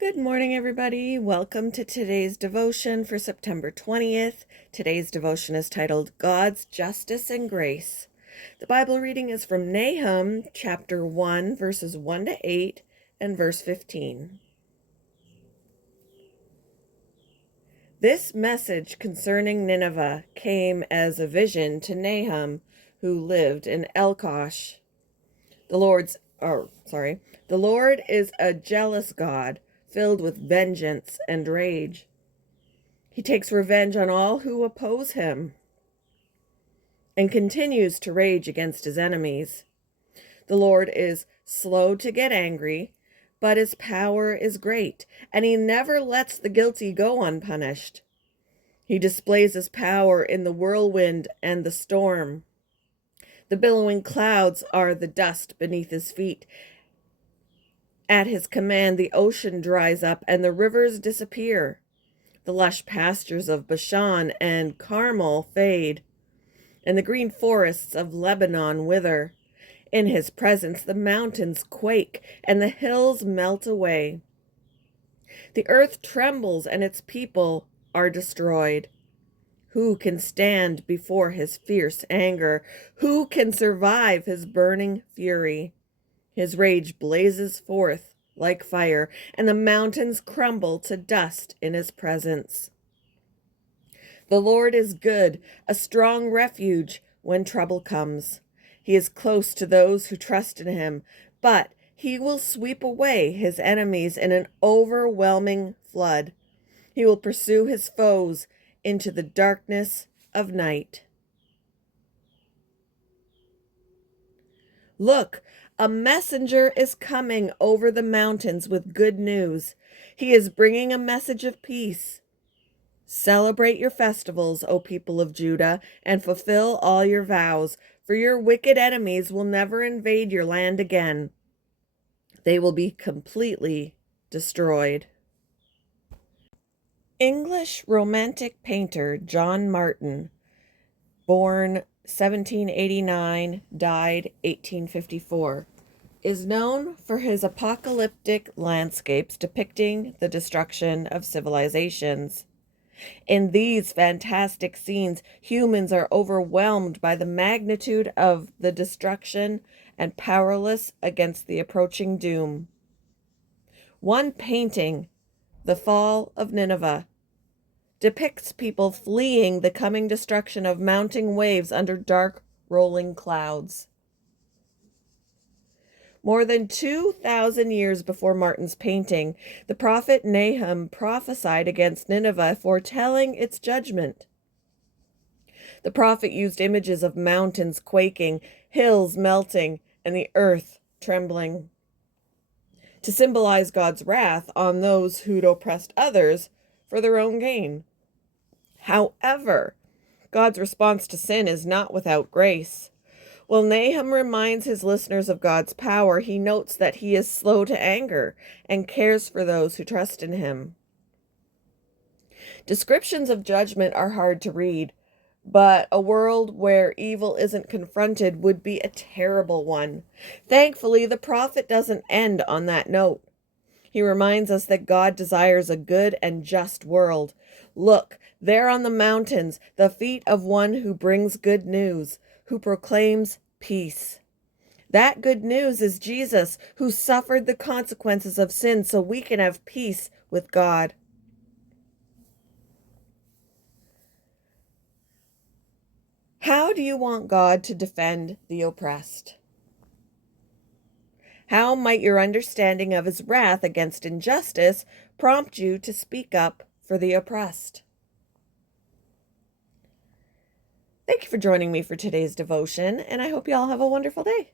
Good morning, everybody. Welcome to today's devotion for September 20th. Today's devotion is titled God's Justice and Grace. The Bible reading is from Nahum chapter 1, verses 1 to 8 and verse 15. This message concerning Nineveh came as a vision to Nahum, who lived in Elkosh. The Lord is a jealous God, filled with vengeance and rage. He takes revenge on all who oppose him and continues to rage against his enemies. The Lord is slow to get angry, but his power is great, and he never lets the guilty go unpunished. He displays his power in the whirlwind and the storm. The billowing clouds are the dust beneath his feet. At his command, the ocean dries up and the rivers disappear. The lush pastures of Bashan and Carmel fade, and the green forests of Lebanon wither. In his presence, the mountains quake and the hills melt away. The earth trembles and its people are destroyed. Who can stand before his fierce anger? Who can survive his burning fury? His rage blazes forth like fire, and the mountains crumble to dust in his presence. The Lord is good, a strong refuge when trouble comes. He is close to those who trust in him, but he will sweep away his enemies in an overwhelming flood. He will pursue his foes into the darkness of night. Look, a messenger is coming over the mountains with good news. He is bringing a message of peace. Celebrate your festivals, O people of Judah, and fulfill all your vows, for your wicked enemies will never invade your land again. They will be completely destroyed. English Romantic painter John Martin, born 1789, died 1854, is known for his apocalyptic landscapes depicting the destruction of civilizations. In these fantastic scenes, humans are overwhelmed by the magnitude of the destruction and powerless against the approaching doom. One painting, The Fall of Nineveh, depicts people fleeing the coming destruction of mounting waves under dark, rolling clouds. More than 2,000 years before Martin's painting, the prophet Nahum prophesied against Nineveh, foretelling its judgment. The prophet used images of mountains quaking, hills melting, and the earth trembling to symbolize God's wrath on those who'd oppressed others for their own gain. However, God's response to sin is not without grace. While Nahum reminds his listeners of God's power, he notes that he is slow to anger and cares for those who trust in him. Descriptions of judgment are hard to read, but a world where evil isn't confronted would be a terrible one. Thankfully, the prophet doesn't end on that note. He reminds us that God desires a good and just world. Look, there on the mountains, the feet of one who brings good news, who proclaims peace. That good news is Jesus, who suffered the consequences of sin so we can have peace with God. How do you want God to defend the oppressed? How might your understanding of his wrath against injustice prompt you to speak up for the oppressed? Thank you for joining me for today's devotion, and I hope you all have a wonderful day.